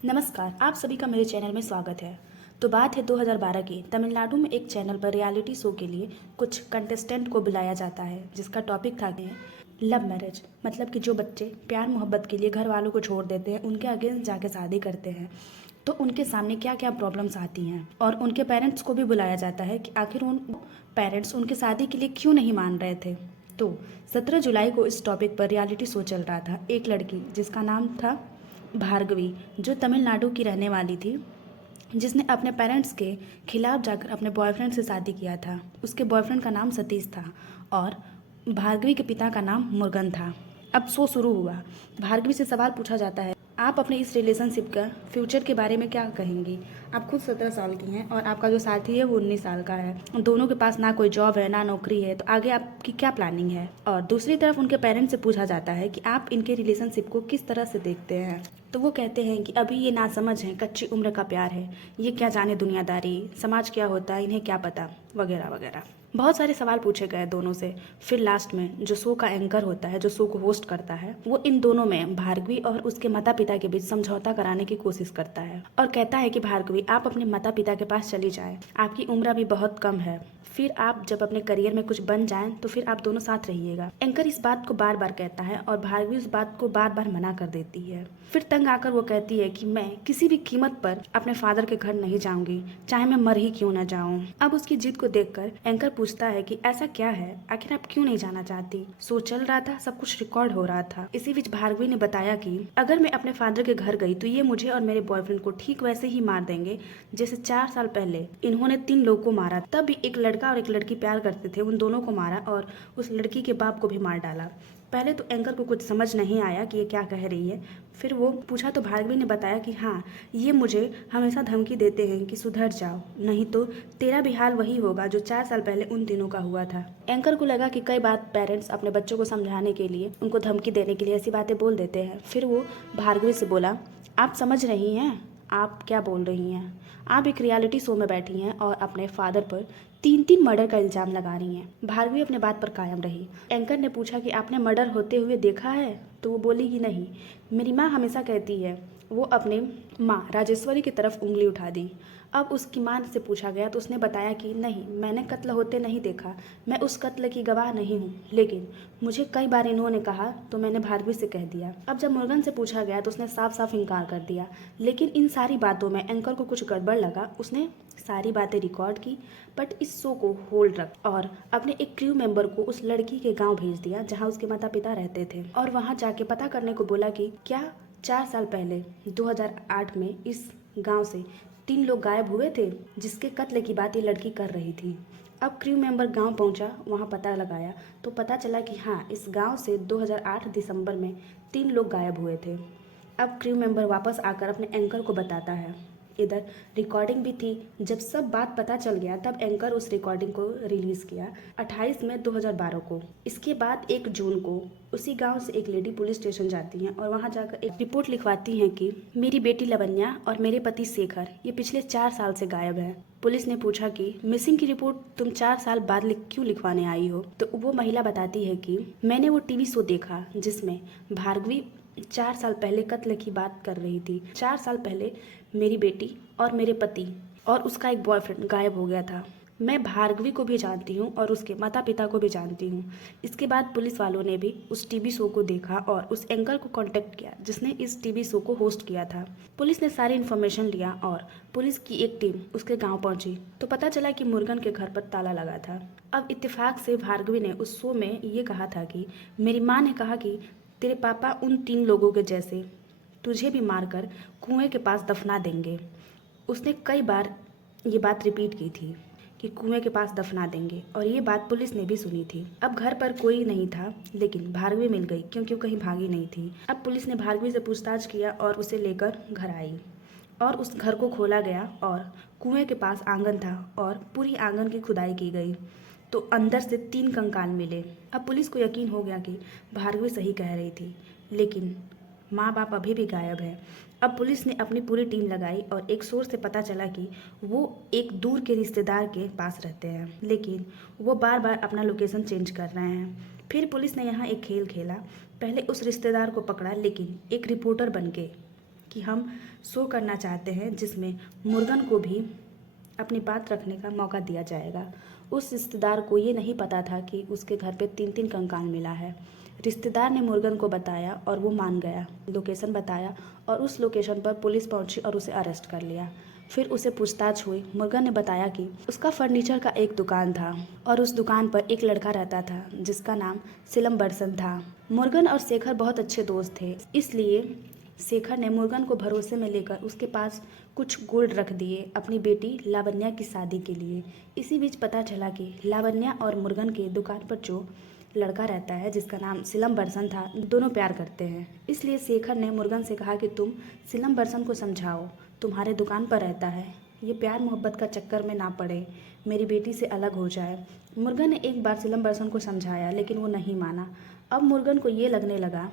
नमस्कार, आप सभी का मेरे चैनल में स्वागत है। तो बात है 2012 की। तमिलनाडु में एक चैनल पर रियलिटी शो के लिए कुछ कंटेस्टेंट को बुलाया जाता है, जिसका टॉपिक था कि लव मैरिज, मतलब कि जो बच्चे प्यार मोहब्बत के लिए घर वालों को छोड़ देते हैं, उनके अगेंस्ट जाके शादी करते हैं, तो उनके सामने क्या क्या प्रॉब्लम्स आती हैं। और उनके पेरेंट्स को भी बुलाया जाता है कि आखिर उन पेरेंट्स उनके शादी के लिए क्यों नहीं मान रहे थे। तो 17 जुलाई को इस टॉपिक पर रियलिटी शो चल रहा था। एक लड़की जिसका नाम था भार्गवी, जो तमिलनाडु की रहने वाली थी, जिसने अपने पेरेंट्स के खिलाफ जाकर अपने बॉयफ्रेंड से शादी किया था। उसके बॉयफ्रेंड का नाम सतीश था और भार्गवी के पिता का नाम मुरुगन था। अब शो शुरू हुआ। भार्गवी से सवाल पूछा जाता है, आप अपने इस रिलेशनशिप का फ्यूचर के बारे में क्या कहेंगी। आप खुद 17 साल की हैं और आपका जो साथी है वो 19 साल का है। दोनों के पास ना कोई जॉब है ना नौकरी है, तो आगे आपकी क्या प्लानिंग है। और दूसरी तरफ उनके पेरेंट्स से पूछा जाता है कि आप इनके रिलेशनशिप को किस तरह से देखते हैं। तो वो कहते हैं कि अभी ये नासमझ है, कच्ची उम्र का प्यार है, ये क्या जाने दुनियादारी, समाज क्या होता है, इन्हें क्या पता, वगैरह वगैरह। बहुत सारे सवाल पूछे गए दोनों से। फिर लास्ट में जो शो का एंकर होता है, जो शो को होस्ट करता है, वो इन दोनों में भार्गवी और उसके माता पिता के बीच समझौता कराने की कोशिश करता है और कहता है कि भार्गवी, आप अपने माता पिता के पास चली जाएं, आपकी उम्र अभी बहुत कम है, फिर आप जब अपने करियर में कुछ बन जाएं तो फिर आप दोनों साथ रहिएगा। एंकर इस बात को बार बार कहता है और भार्गवी उस बात को बार बार मना कर देती है। फिर तंग आकर वो कहती है कि मैं किसी भी कीमत पर अपने फादर के घर नहीं जाऊंगी, चाहे मैं मर ही क्यों न जाऊं। अब उसकी जिद को देखकर एंकर पूछता है कि ऐसा क्या है, आखिर आप क्यों नहीं जाना चाहती। शो चल रहा था, सब कुछ रिकॉर्ड हो रहा था। इसी बीच भार्गवी ने बताया कि अगर मैं अपने फादर के घर गई तो ये मुझे और मेरे बॉयफ्रेंड को ठीक वैसे ही मार देंगे जैसे 4 साल पहले इन्होंने 3 लोगों को मारा। तब भी एक लड़का और एक लड़की प्यार करते थे, उन दोनों को मारा और उस लड़की के बाप को भी मार डाला। पहले तो एंकर को कुछ समझ नहीं आया कि ये क्या कह रही है। फिर वो पूछा तो भार्गवी ने बताया कि हाँ, ये मुझे हमेशा धमकी देते हैं कि सुधर जाओ, नहीं तो तेरा भी हाल वही होगा जो 4 साल पहले उन दिनों का हुआ था। एंकर को लगा कि कई बार पेरेंट्स अपने बच्चों को समझाने के लिए, उनको धमकी देने के लिए ऐसी बातें बोल देते हैं। फिर वो भार्गवी से बोला, आप समझ रही हैं, आप क्या बोल रही हैं। आप एक रियलिटी शो में बैठी हैं और अपने फादर पर 3 मर्डर का इल्ज़ाम लगा रही हैं। भार्गवी अपने बात पर कायम रही। एंकर ने पूछा कि आपने मर्डर होते हुए देखा है, तो वो बोली कि नहीं, मेरी माँ हमेशा कहती है। वो अपने माँ राजेश्वरी की तरफ उंगली उठा दी। अब उसकी माँ से पूछा गया तो उसने बताया कि नहीं, मैंने कत्ल होते नहीं देखा, मैं उस कत्ल की गवाह नहीं हूँ, लेकिन मुझे कई बार इन्होंने कहा तो मैंने भार्गवी से कह दिया। अब जब मुरुगन से पूछा गया तो उसने साफ साफ इनकार कर दिया। लेकिन इन सारी बातों में एंकर को कुछ गड़बड़ लगा। उसने सारी बातें रिकॉर्ड की, बट इस शो को होल्ड रख और अपने एक क्रू मेंबर को उस लड़की के गांव भेज दिया जहां उसके माता पिता रहते थे, और वहां जाके पता करने को बोला कि क्या 4 साल पहले 2008 में इस गांव से 3 लोग गायब हुए थे, जिसके कत्ल की बात ये लड़की कर रही थी। अब क्रू मेंबर गांव पहुंचा, वहां पता लगाया तो पता चला कि हाँ, इस गांव से 2008 दिसंबर में 3 लोग गायब हुए थे। अब क्रू मेंबर वापस आकर अपने एंकर को बताता है। इधर रिकॉर्डिंग भी थी। जब सब बात पता चल गया तब एंकर उस रिकॉर्डिंग को रिलीज़ किया 28 मई 2012 को। इसके बाद 1 जून को उसी गांव से एक लेडी पुलिस स्टेशन जाती हैं और वहां जाकर एक रिपोर्ट लिखवाती हैं कि मेरी बेटी लवन्या और मेरे पति शेखर ये पिछले 4 साल से गायब है। पुलिस ने पूछा कि मिसिंग की रिपोर्ट तुम 4 साल बाद क्यों लिखवाने आई हो, तो वो महिला बताती है कि मैंने वो टीवी शो देखा जिसमें भार्गवी 4 साल पहले कत्ल की बात कर रही थी। 4 साल पहले मेरी बेटी और मेरे पति और उसका एक बॉयफ्रेंड गायब हो गया था। मैं भार्गवी को भी जानती हूँ और उसके माता पिता को भी जानती हूँ। इसके बाद पुलिस वालों ने भी उस टीवी शो को देखा और उस एंकर को कांटेक्ट किया जिसने इस टीवी शो को होस्ट किया था। पुलिस ने सारी इन्फॉर्मेशन लिया और पुलिस की एक टीम उसके गांव पहुंची तो पता चला कि मुरुगन के घर पर ताला लगा था। अब इत्तेफाक से भार्गवी ने उस शो में ये कहा था कि मेरी माँ ने कहा कि तेरे पापा उन 3 लोगों के जैसे तुझे भी मारकर कुएं के पास दफना देंगे। उसने कई बार ये बात रिपीट की थी कि कुएं के पास दफना देंगे, और ये बात पुलिस ने भी सुनी थी। अब घर पर कोई नहीं था, लेकिन भार्गवी मिल गई क्योंकि वो कहीं भागी नहीं थी। अब पुलिस ने भार्गवी से पूछताछ किया और उसे लेकर घर आई और उस घर को खोला गया और कुएं के पास आंगन था और पूरी आंगन की खुदाई की गई तो अंदर से 3 कंकाल मिले। अब पुलिस को यकीन हो गया कि भार्गवी सही कह रही थी, लेकिन माँ बाप अभी भी गायब है। अब पुलिस ने अपनी पूरी टीम लगाई और एक सोर्स से पता चला कि वो एक दूर के रिश्तेदार के पास रहते हैं, लेकिन वो बार बार अपना लोकेशन चेंज कर रहे हैं। फिर पुलिस ने यहाँ एक खेल खेला। पहले उस रिश्तेदार को पकड़ा, लेकिन एक रिपोर्टर बन के कि हम शो करना चाहते हैं जिसमें मुर्गन को भी अपनी बात रखने का मौका दिया जाएगा। उस रिश्तेदार को ये नहीं पता था कि उसके घर पे 3-3 कंकाल मिला है। रिश्तेदार ने मुर्गन को बताया और वो मान गया। लोकेशन बताया और उस लोकेशन पर पुलिस पहुंची और उसे अरेस्ट कर लिया। फिर उसे पूछताछ हुई। मुर्गन ने बताया कि उसका फर्नीचर का एक दुकान था और उस दुकान पर एक लड़का रहता था जिसका नाम सिलम्बरसन था। मुर्गन और शेखर बहुत अच्छे दोस्त थे, इसलिए शेखर ने मुर्गन को भरोसे में लेकर उसके पास कुछ गोल्ड रख दिए अपनी बेटी लावण्या की शादी के लिए। इसी बीच पता चला कि लावण्या और मुर्गन के दुकान पर जो लड़का रहता है जिसका नाम सिलम्बरसन था, दोनों प्यार करते हैं। इसलिए शेखर ने मुर्गन से कहा कि तुम सिलम्बरसन को समझाओ, तुम्हारे दुकान पर रहता है, ये प्यार मोहब्बत का चक्कर में ना पड़े, मेरी बेटी से अलग हो जाए। मुर्गन ने एक बार सिलम्बरसन को समझाया लेकिन वो नहीं माना। अब मुर्गन को ये लगने लगा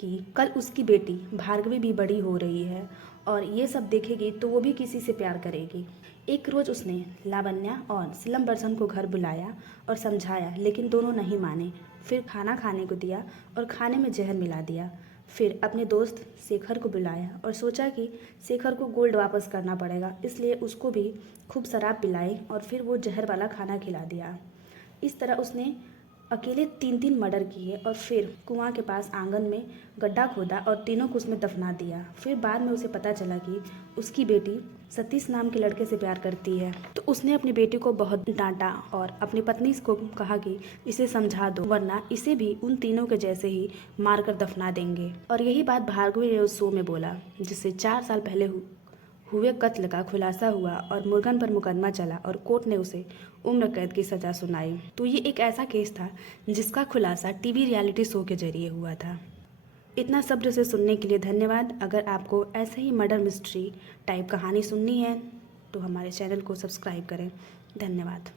कि कल उसकी बेटी भार्गवी भी बड़ी हो रही है और ये सब देखेगी तो वो भी किसी से प्यार करेगी। एक रोज़ उसने लावण्या और सिलम्बरसन को घर बुलाया और समझाया लेकिन दोनों नहीं माने। फिर खाना खाने को दिया और खाने में जहर मिला दिया। फिर अपने दोस्त शेखर को बुलाया और सोचा कि शेखर को गोल्ड वापस करना पड़ेगा, इसलिए उसको भी खूब शराब पिलाई और फिर वो जहर वाला खाना खिला दिया। इस तरह उसने अकेले 3-3 मर्डर किए और फिर कुआं के पास आंगन में गड्ढा खोदा और तीनों को उसमें दफना दिया। फिर बाद में उसे पता चला कि उसकी बेटी सतीश नाम के लड़के से प्यार करती है, तो उसने अपनी बेटी को बहुत डांटा और अपनी पत्नी को कहा कि इसे समझा दो वरना इसे भी उन तीनों के जैसे ही मारकर दफना देंगे। और यही बात भार्गवी ने उस शो में बोला जिससे 4 साल पहले हुए कत्ल का खुलासा हुआ और मुर्गन पर मुकदमा चला और कोर्ट ने उसे उम्र कैद की सज़ा सुनाई। तो ये एक ऐसा केस था जिसका खुलासा टीवी रियलिटी शो के जरिए हुआ था। इतना सब्र से सुनने के लिए धन्यवाद। अगर आपको ऐसे ही मर्डर मिस्ट्री टाइप कहानी सुननी है तो हमारे चैनल को सब्सक्राइब करें। धन्यवाद।